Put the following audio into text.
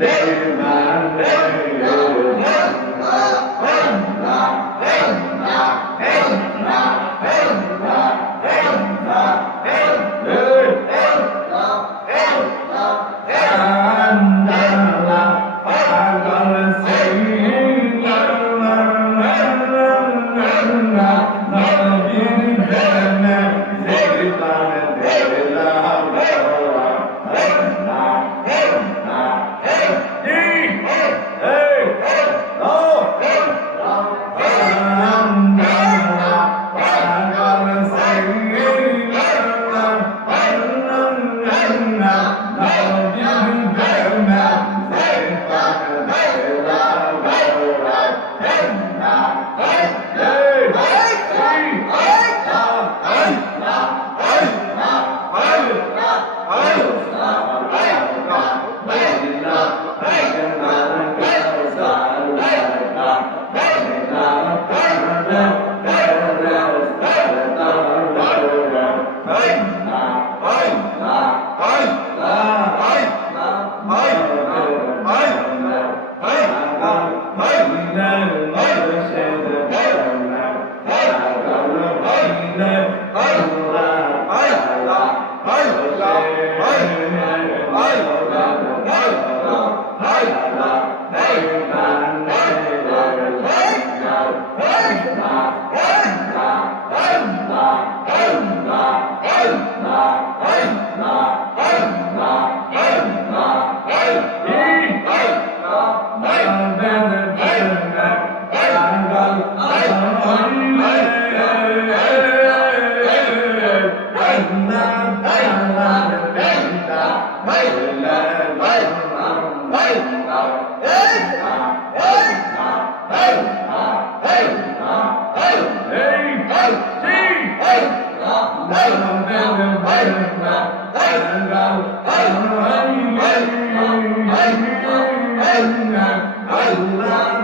Yeah. জিন্দাবাদ Allah